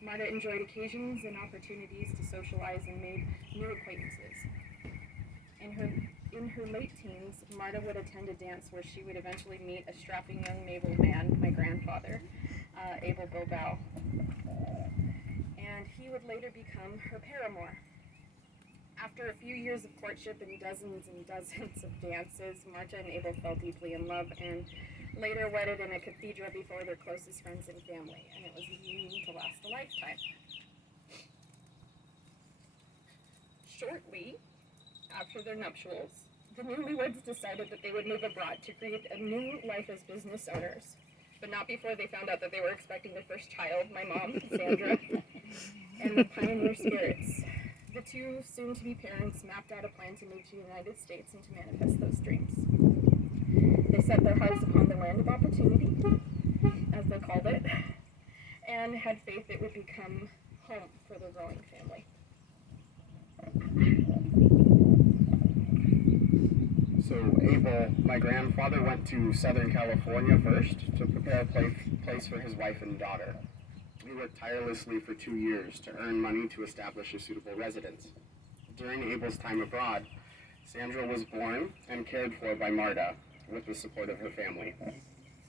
Marta enjoyed occasions and opportunities to socialize and made new acquaintances. In her late teens, Marta would attend a dance where she would eventually meet a strapping young naval man, my grandfather, Abel Bilbao. And he would later become her paramour. After a few years of courtship and dozens of dances, Marta and Abel fell deeply in love and later wedded in a cathedral before their closest friends and family, and it was a union to last a lifetime. Shortly after their nuptials, the newlyweds decided that they would move abroad to create a new life as business owners, but not before they found out that they were expecting their first child, my mom, Sandra, and the pioneer spirits. The two soon-to-be parents mapped out a plan to move to the United States and to manifest those dreams. They set their hearts upon the land of opportunity, as they called it, and had faith it would become home for their growing family. So Abel, my grandfather, went to Southern California first to prepare a place for his wife and daughter. He worked tirelessly for 2 years to earn money to establish a suitable residence. During Abel's time abroad, Sandra was born and cared for by Marta with the support of her family.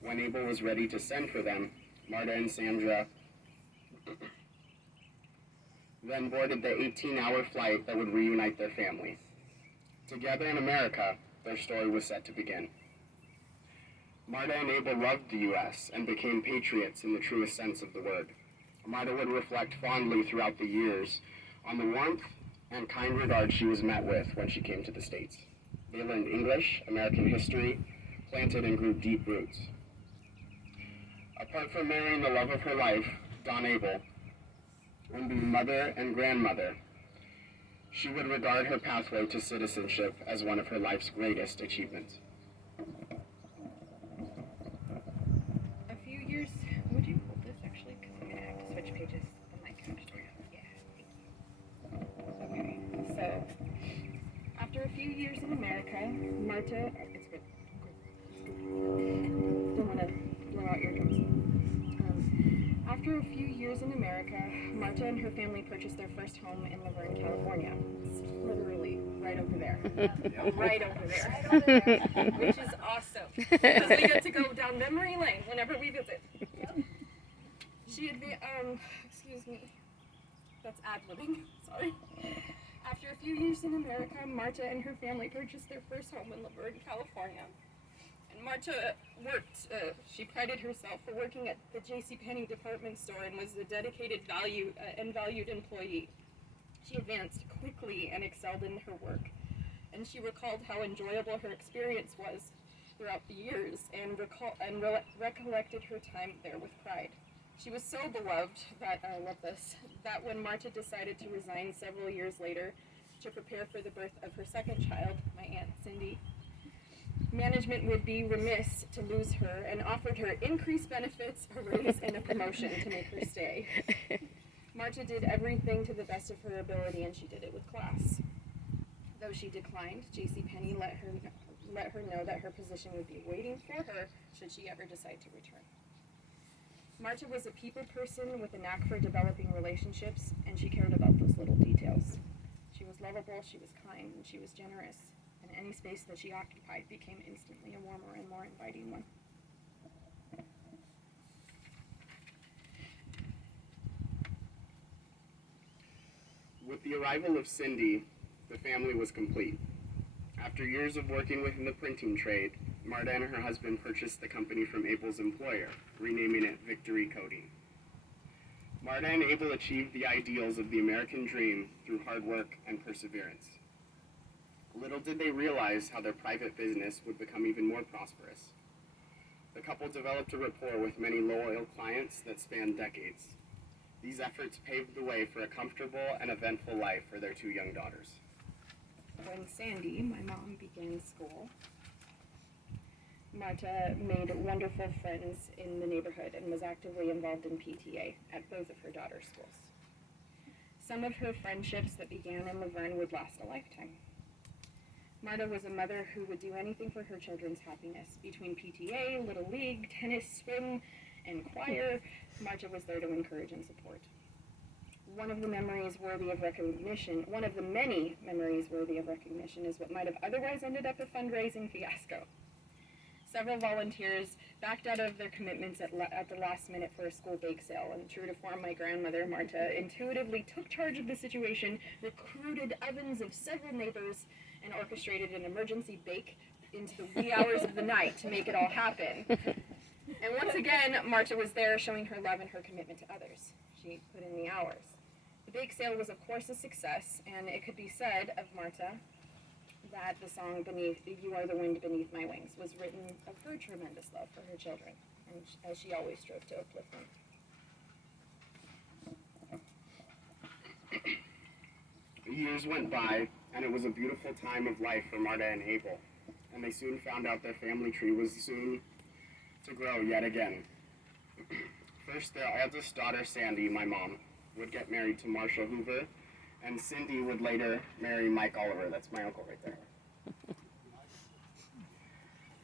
When Abel was ready to send for them, Marta and Sandra then boarded the 18-hour flight that would reunite their family. Together in America, their story was set to begin. Marta and Abel loved the U.S. and became patriots in the truest sense of the word. Marta would reflect fondly throughout the years on the warmth and kind regard she was met with when she came to the States. They learned English, American history, planted and grew deep roots. Apart from marrying the love of her life, Don Abel, and being mother and grandmother, she would regard her pathway to citizenship as one of her life's greatest achievements. A few years, would you hold this actually? Because I'm going to have to switch pages on my computer. Yeah, thank you. Okay, so after a few years in America, Marta, it's good. Don't want to blow out eardrums. After a few years in America, Marta and her family purchased their first home in Verne, California. It's literally right over there. Right over there. Which is awesome. Because we get to go down memory lane whenever we visit. Excuse me. That's ad-libbing. Sorry. After a few years in America, Marta and her family purchased their first home in Verne, California. Marta worked, she prided herself for working at the JCPenney department store and was a dedicated and valued employee. She advanced quickly and excelled in her work, and she recalled how enjoyable her experience was throughout the years and recollected her time there with pride. She was so beloved that, I love this, that when Marta decided to resign several years later to prepare for the birth of her second child, my Aunt Cindy, management would be remiss to lose her and offered her increased benefits, a raise, and a promotion to make her stay. Marta did everything to the best of her ability, and she did it with class. Though she declined, JCPenney let her know that her position would be waiting for her should she ever decide to return. Marta was a people person with a knack for developing relationships, and she cared about those little details. She was lovable, she was kind, and she was generous. And any space that she occupied became instantly a warmer and more inviting one. With the arrival of Cindy, the family was complete. After years of working within the printing trade, Marta and her husband purchased the company from Abel's employer, renaming it Victory Coding. Marta and Abel achieved the ideals of the American dream through hard work and perseverance. Little did they realize how their private business would become even more prosperous. The couple developed a rapport with many loyal clients that spanned decades. These efforts paved the way for a comfortable and eventful life for their 2 young daughters. When Sandy, my mom, began school, Marta made wonderful friends in the neighborhood and was actively involved in PTA at both of her daughter's schools. Some of her friendships that began in Verne would last a lifetime. Marta was a mother who would do anything for her children's happiness. Between PTA, Little League, tennis, swim, and choir, Marta was there to encourage and support. one of the many memories worthy of recognition is what might have otherwise ended up a fundraising fiasco. Several volunteers backed out of their commitments at the last minute for a school bake sale, and true to form, my grandmother, Marta, intuitively took charge of the situation, recruited ovens of several neighbors, and orchestrated an emergency bake into the wee hours of the night to make it all happen. And once again, Marta was there showing her love and her commitment to others. She put in the hours. The bake sale was, of course, a success, and it could be said of Marta that the song "You Are the Wind Beneath My Wings" was written of her tremendous love for her children, and as she always strove to uplift them. Years went by, and it was a beautiful time of life for Marta and Abel, and they soon found out their family tree was soon to grow yet again. First, their eldest daughter, Sandy, my mom, would get married to Marshall Hoover, and Cindy would later marry Mike Oliver. That's my uncle right there.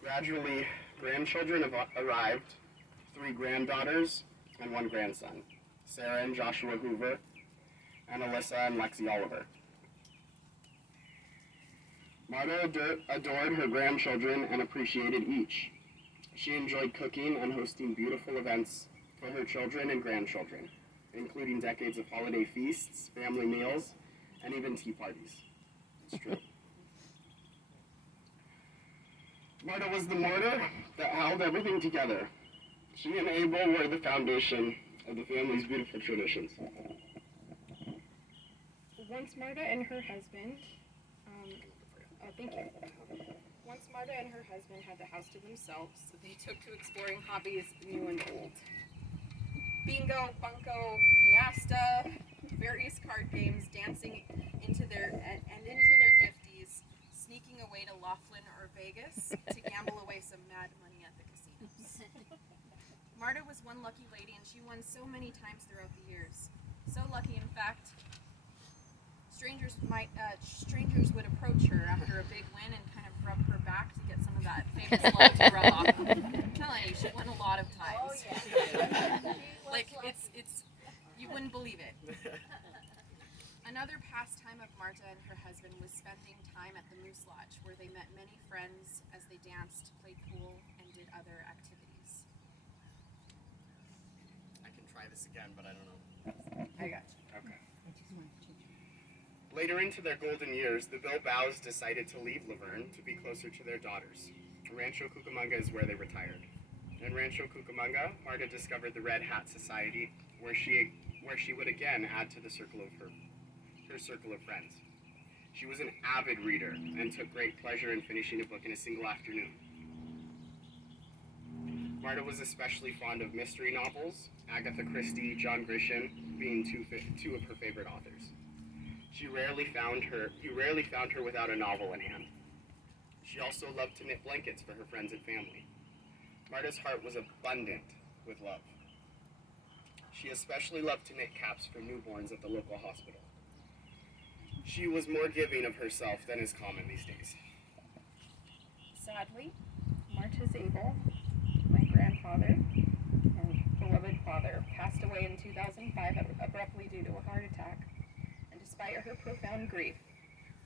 Gradually, grandchildren arrived, 3 granddaughters and 1 grandson, Sarah and Joshua Hoover, and Alyssa and Lexi Oliver. Marta adored her grandchildren and appreciated each. She enjoyed cooking and hosting beautiful events for her children and grandchildren, including decades of holiday feasts, family meals, and even tea parties. It's true. Marta was the mortar that held everything together. She and Abel were the foundation of the family's beautiful traditions. Once Marta and her husband had the house to themselves, they took to exploring hobbies new and old. Bingo, bunco, canasta, various card games, dancing into their 50s, sneaking away to Laughlin or Vegas to gamble away some mad money at the casinos. Marta was one lucky lady, and she won so many times throughout the years. So lucky, in fact, strangers would approach her after a big win and kind of rub her back to get some of that famous love to rub off. I'm telling you, she won a lot of times. Oh, yeah. Like, it's, you wouldn't believe it. Another pastime of Marta and her husband was spending time at the Moose Lodge, where they met many friends as they danced, played pool, and did other activities. I can try this again, but I don't know. I got you. Okay. Later into their golden years, the Bilbaos decided to leave Laverne to be closer to their daughters. Rancho Cucamonga is where they retired. In Rancho Cucamonga, Marta discovered the Red Hat Society, where she would again add to the circle of her circle of friends. She was an avid reader and took great pleasure in finishing a book in a single afternoon. Marta was especially fond of mystery novels, Agatha Christie, John Grisham being two of her favorite authors. You rarely found her without a novel in hand. She also loved to knit blankets for her friends and family. Marta's heart was abundant with love. She especially loved to knit caps for newborns at the local hospital. She was more giving of herself than is common these days. Sadly, Marta's Abel, my grandfather and beloved father, passed away in 2005 abruptly due to a heart attack. And despite her profound grief,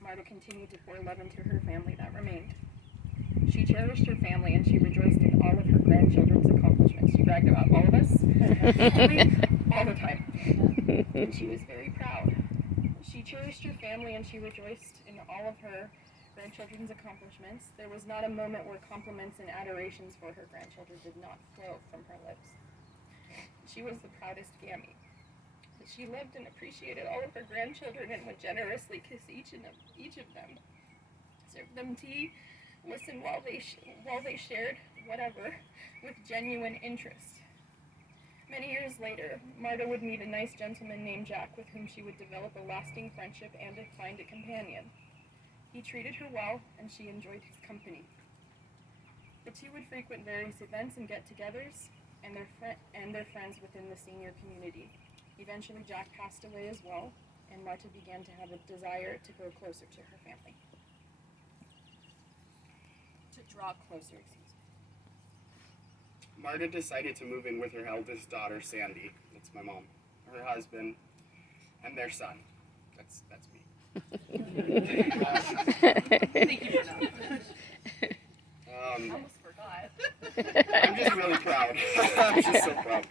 Marta continued to pour love into her family that remained. She cherished her family and she rejoiced in all of her grandchildren's accomplishments. She bragged about all of us all the time. And she was very proud. She cherished her family and she rejoiced in all of her grandchildren's accomplishments. There was not a moment where compliments and adorations for her grandchildren did not flow from her lips. She was the proudest Gammy. She loved and appreciated all of her grandchildren and would generously kiss each of them, serve them tea, listen while they shared whatever with genuine interest. Many years later, Marta would meet a nice gentleman named Jack with whom she would develop a lasting friendship and find a companion. He treated her well, and she enjoyed his company. The two would frequent various events and get-togethers, and their friends within the senior community. Eventually, Jack passed away as well, and Marta began to have a desire to go closer to her family. To draw closer, excuse me. Marta decided to move in with her eldest daughter, Sandy, that's my mom, her husband, and their son. That's me. Thank you for that. I almost forgot. I'm just really proud. I'm just so proud.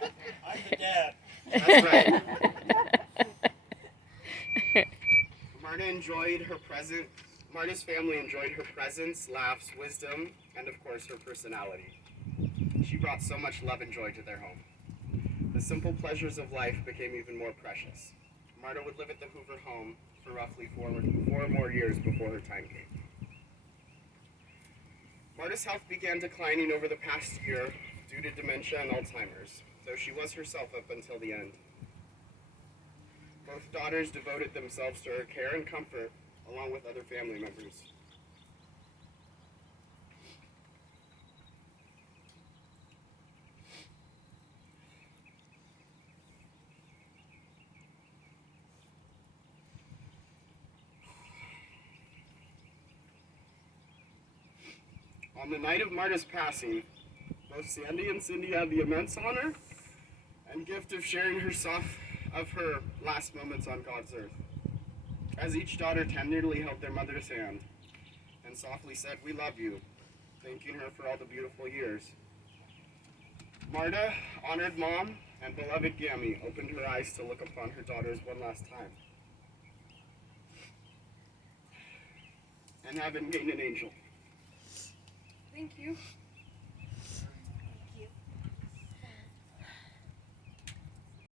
I'm the dad. That's right. Marta's family enjoyed her presence, laughs, wisdom, and of course her personality. She brought so much love and joy to their home. The simple pleasures of life became even more precious. Marta would live at the Hoover home for roughly four more years before her time came. Marta's health began declining over the past year due to dementia and Alzheimer's, though she was herself up until the end. Both daughters devoted themselves to her care and comfort, along with other family members. On the night of Marta's passing, both Sandy and Cindy had the immense honor and gift of sharing her last moments on God's earth. As each daughter tenderly held their mother's hand and softly said, "We love you," thanking her for all the beautiful years. Marta, honored mom, and beloved Gammy opened her eyes to look upon her daughters one last time. And heaven gained an angel. Thank you.